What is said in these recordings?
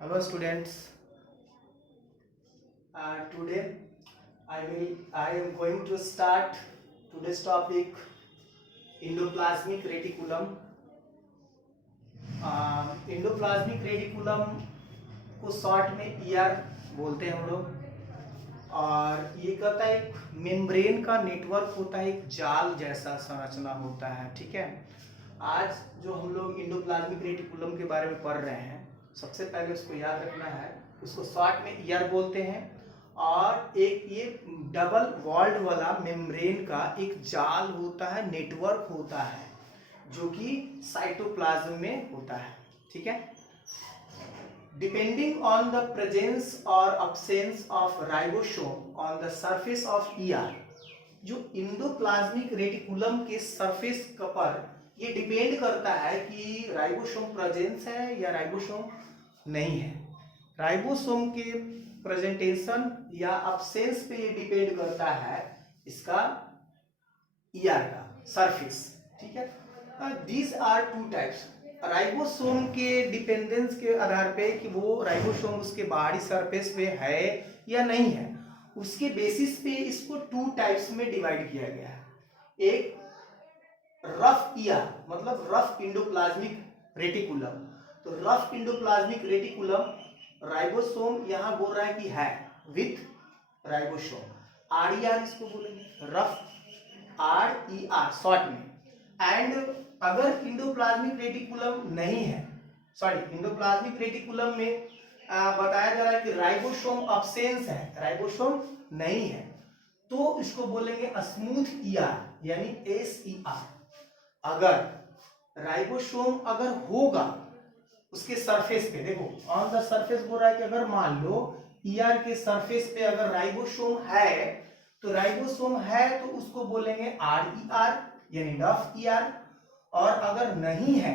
Hello students. Today I am going to start today's topic endoplasmic reticulum. Endoplasmic reticulum को short में ER बोलते हैं हम लोग। और ये कहता है एक मेम्ब्रेन का नेटवर्क होता है, एक जाल जैसा संरचना होता है। ठीक है, आज जो हम लोग एंडोप्लाज्मिक रेटिकुलम के बारे में पढ़ रहे हैं, सबसे पहले उसको याद रखना है, उसको शॉर्ट में ईआर बोलते हैं। और एक ये डबल वॉल्ड वाला मेम्ब्रेन का एक जाल होता है, नेटवर्क होता है, जो कि साइटोप्लाज्म में होता है। ठीक है, डिपेंडिंग ऑन द प्रेजेंस और absence of ribosome on the surface of ER, जो इंडोप्लाज्मिक रेटिकुलम के सरफेस पर ये डिपेंड करता है कि राइबोसोम प्रेजेंस है या राइबोसोम नहीं है। राइबोसोम के प्रेजेंटेशन या अब्सेंस पे ये डिपेंड करता है इसका ईआर का सरफेस। ठीक है, these are two types. Ribosome के डिपेंडेंस के आधार पे कि वो राइबोसोम उसके बाहरी सरफेस पे है या नहीं है, उसके बेसिस पे इसको टू टाइप्स में डिवाइड किया गया है। एक रफ ईआर मतलब रफ इंडोप्लाज्मिक रेटिकुलम। तो रफ इंडोप्लाज्मिक रेटिकुलम राइबोसोम यहां बोल रहा है कि है विथ राइबोसोम, आरईआर इसको बोलेंगे, रफ आरईआर शॉर्ट में। एंड अगर इंडोप्लाज्मिक रेटिकुलम नहीं है, सॉरी इंडोप्लाज्मिक रेटिकुलम में बताया जा रहा है कि राइबोसोम अब्सेंस है, राइबोसोम नहीं है, तो इसको बोलेंगे स्मूथ ईआर यानी एसईआर। अगर राइबोसोम अगर होगा उसके सरफेस पे, देखो ऑन द सरफेस बोल रहा है कि अगर मान लो ईआर के सरफेस पे अगर राइबोसोम है, तो राइबोसोम है तो उसको बोलेंगे आरईआर यानी रफ ईआर। और अगर नहीं है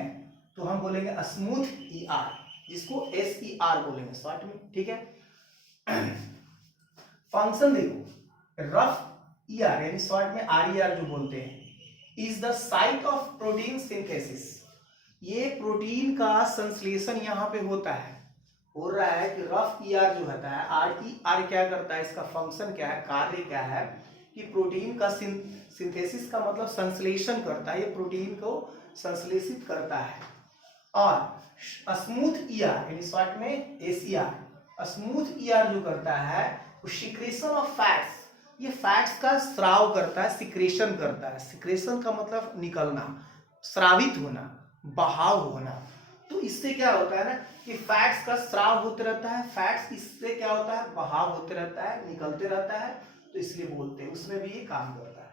तो हम बोलेंगे स्मूथ ईआर, जिसको एसईआर बोलेंगे शॉर्ट में। ठीक है, फंक्शन देखो, रफ ईआर यानी शॉर्ट में आरईआर जो बोलते हैं, is the site of protein synthesis. ये प्रोटीन का संश्लेषण यहाँ पे होता है। हो रहा है कि रफ ईआर जो होता है, आरईआर क्या करता है, इसका फंक्शन क्या है, कार्य क्या है, कि प्रोटीन का सिंथेसिस का मतलब संश्लेषण करता है, ये प्रोटीन को संश्लेषित करता है। और स्मूथ ईआर यानी शॉर्ट में एसईआर, स्मूथ ईआर जो करता है वो सिक्रेशन ऑफ फैट्स, ये फैट्स का स्राव करता है, सिक्रेशन करता है। सिक्रेशन का मतलब निकलना, स्रावित होना, बहाव होना। तो इससे क्या होता है ना कि फैट्स का स्राव होते रहता है, फैट्स इससे क्या होता है, बहाव होते रहता है, निकलते रहता है, तो इसलिए बोलते हैं, उसमें भी ये काम करता है।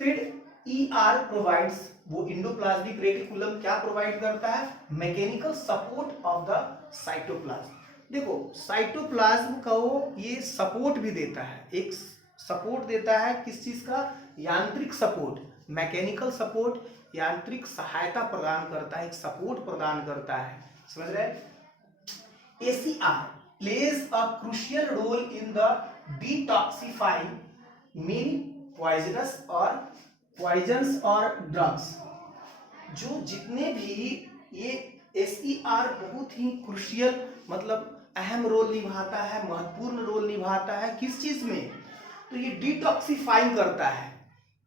फिर ईआर प्रोवाइड्स, वो इंडोप्लाज्मिक रेटिकुलम क्या प्रोवाइड करता है, mechanical support of the cytoplasm. देखो साइटोप्लाज्म का वो ये सपोर्ट भी देता है, एक सपोर्ट देता है, किस चीज का, यांत्रिक सपोर्ट, मैकेनिकल सपोर्ट, यांत्रिक सहायता प्रदान करता है, एक सपोर्ट प्रदान करता है। समझ रहे। SER plays a crucial role in the detoxifying many poisons और ड्रग्स। जो जितने भी ये एसईआर बहुत ही क्रूशियल मतलब अहम रोल निभाता है, महत्वपूर्ण रोल निभाता है, किस चीज में, तो ये डिटॉक्सिफाइंग करता है।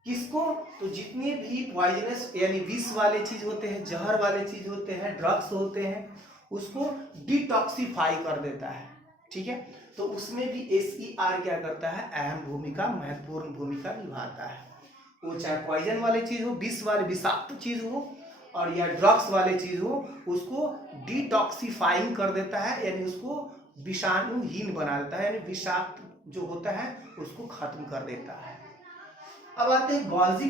किसको, तो जितने भी पॉइजनस यानी विष वाले चीज होते हैं, जहर वाले चीज होते हैं, ड्रग्स होते हैं, उसको डिटॉक्सिफाई कर देता है। ठीक है, तो उसमें भी एसईआर क्या करता है, अहम भूमिका, महत्वपूर्ण भूमिका निभाता है। वो चाहे पॉइजन वाले चीज हो, विष वाले विषाक्त चीज हो, और या ड्रग्स वाले चीज हो, उसको डिटॉक्सिफाइंग कर देता है, यानी उसको विषाणुहीन बना देता है, यानी विषाक्त जो होता है उसको खत्म कर देता है। अब आते हैं गोल्गी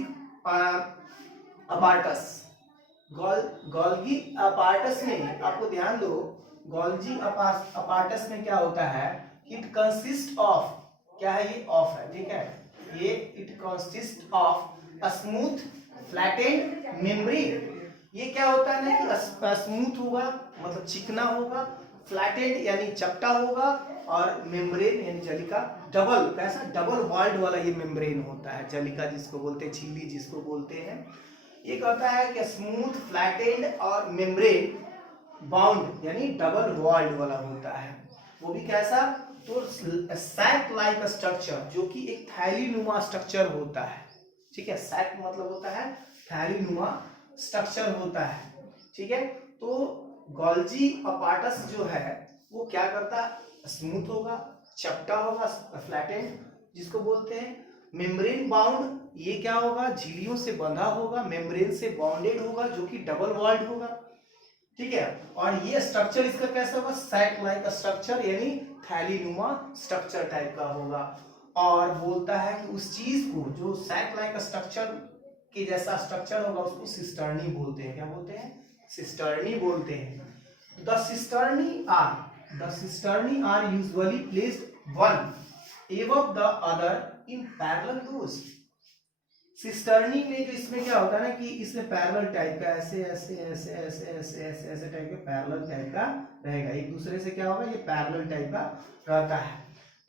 अपार्टस। गोल्गी अपार्टस में आपको ध्यान दो, गोल्गी अपार्टस में क्या होता है, इट कंसिस्ट ऑफ, क्या है ये, ऑफ है, ठीक है, ये it consist of smooth flattened membrane. ये क्या होता है ना कि स्मूथ होगा मतलब चिकना होगा, फ्लैटेंड यानी चपटा होगा, और मेम्ब्रेन यानी जलिका, डबल, कैसा, डबल वॉल्ड वाला ये मेम्ब्रेन होता है, जलिका जिसको बोलते हैं, झिल्ली जिसको बोलते हैं। ये कहता है कि स्मूथ फ्लैटेंड और मेम्ब्रेन बाउंड यानी डबल वॉल्ड वाला होता है। वो भी कैसा? तो सैक लाइक स्ट्रक्चर, जो कि एक थैली नुमा स्ट्रक्चर होता है। ठीक है, सैक मतलब होता है थैली नुमा स्ट्रक्चर होता है। ठीक है, तो गोल्जी अपाटस जो है वो क्या करता है? स्मूथ होगा, चपटा होगा, फ्लैटेंड जिसको बोलते हैं। मेम्ब्रेन बाउंड, ये क्या होगा? झिल्लियों से बंधा होगा, मेम्ब्रेन से बाउंडेड होगा, जो कि डबल वॉल्ड होगा। ठीक है, और ये स्ट्रक्चर इसका कैसा होगा? सैक लाइक स्ट्रक्चर यानी थैलीनुमा स्ट्रक्चर टाइप का होगा। और बोलता है कि उस चीज को जो सैक लाइक स्ट्रक्चर के जैसा स्ट्रक्चर होगा उसको सिस्टर्नी बोलते हैं। क्या बोलते हैं? सिस्टर्नी बोलते हैं। The cisternae are usually placed one above the other in parallel rows। Cisternae में जो इसमें क्या होता है ना कि इसमें पैरेलल टाइप का ऐसे ऐसे ऐसे ऐसे ऐसे ऐसे ऐसे टाइप का पैरेलल टाइप का रहेगा, एक दूसरे से क्या होगा? ये पैरेलल टाइप का रहता है।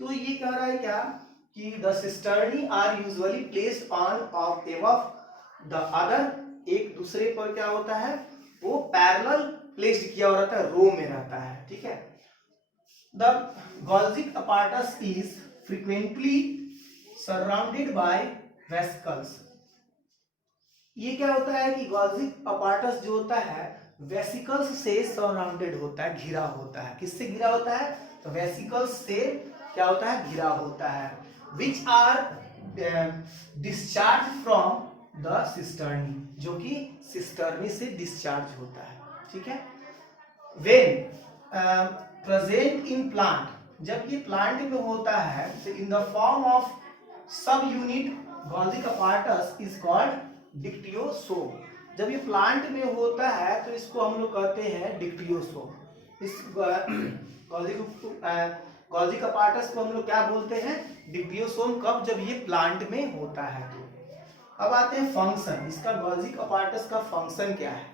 तो ये कह रहा है क्या कि the cisternae are usually placed on of above the other, एक दूसरे पर क्या होता है? वो पैरेलल प्लेस्ड किया हुआ रहता है, रो में रहता है। ठीक है, the Golgi apparatus is frequently surrounded by vesicles. ये क्या होता है कि गोल्जिक अपार्टस जो होता है वेसिकल्स से सराउंडेड होता है, घिरा होता है। किससे घिरा होता है? तो वेसिकल्स से क्या होता है? घिरा होता है। Which are discharge from the cisternae, जो कि सिस्टर्नी से डिस्चार्ज होता है। ठीक है, वेन प्रेजेंट इन प्लांट, जब ये प्लांट में होता है तो in the form of sub unit Golgi apparatus is called dictyosome. जब ये प्लांट में होता है तो इसको हम लोग कहते हैं डिक्टियोसोम। इस गोल्जिक अपार्टस को हम लोग क्या बोलते हैं? डिक्टियोसोम। कब? जब ये प्लांट में होता है। तो अब आते हैं फंक्शन, इसका गोल्जिक अपार्टस का फंक्शन क्या है?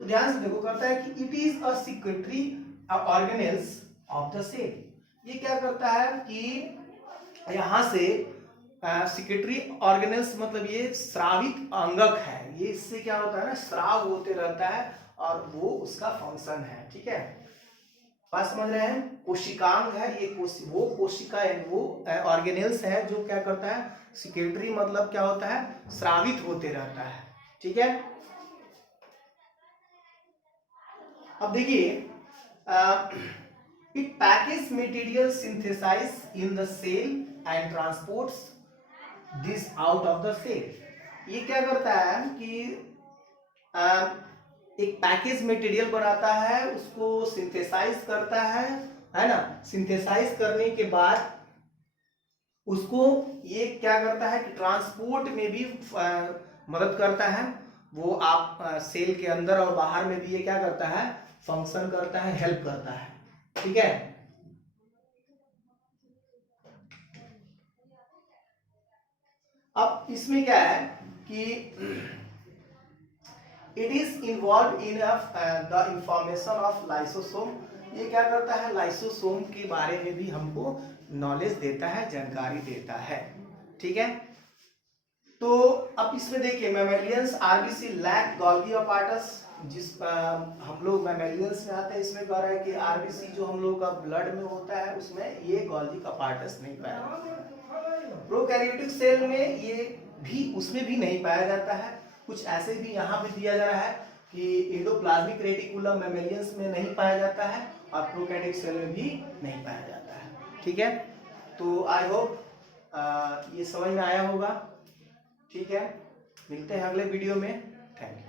तो ध्यान से देखो, कहता है कि it is a secretory organelles of the cell. ये क्या करता है कि यहाँ से सिक्रेटरी ऑर्गेनेल्स मतलब ये स्रावित अंगक है, ये इससे क्या होता है ना, स्राव होते रहता है और वो उसका फंक्शन है। ठीक है, बात समझ रहे हैं? कोशिकांग है ये, वो कोशिका है, वो ऑर्गेनेल्स है जो क्या करता है? सिक्रेटरी मतलब क्या होता है? स्रावित होते रहता है। ठीक है, अब देखिए, it package material synthesize in the cell and transports this out of the cell. ये क्या करता है कि एक पैकेज मटेरियल बनाता है, उसको सिंथेसाइज करता है ना। सिंथेसाइज करने के बाद उसको ये क्या करता है कि ट्रांसपोर्ट में भी मदद करता है। वो आप सेल के अंदर और बाहर में भी ये क्या करता है? फंक्शन करता है, हेल्प करता है। ठीक है, अब इसमें क्या है कि it is involve in the information of lysosome. ये क्या करता है? लाइसोसोम के बारे में भी हमको नॉलेज देता है, जानकारी देता है। ठीक है, तो अब इसमें देखिए मैमेलियंस आरबीसी लैक गोल्गी अपार्टस। जिस हम लोग मैमेलियंस में आते हैं, इसमें कह रहा है कि आरबीसी जो हम लोग का ब्लड में होता है उसमें ये गोल्गी अपार्टस नहीं पाया जाता है। प्रोकैरियोटिक सेल में ये भी, उसमें भी नहीं पाया जाता है। कुछ ऐसे भी यहाँ पे दिया जा रहा है कि एंडोप्लाज्मिक रेटिकुलम मैमेलियंस में नहीं पाया जाता है और प्रोकैरियोटिक सेल में भी नहीं पाया जाता है। ठीक है, तो आई होप ये समझ में आया होगा। ठीक है, मिलते हैं अगले वीडियो में। Thank you.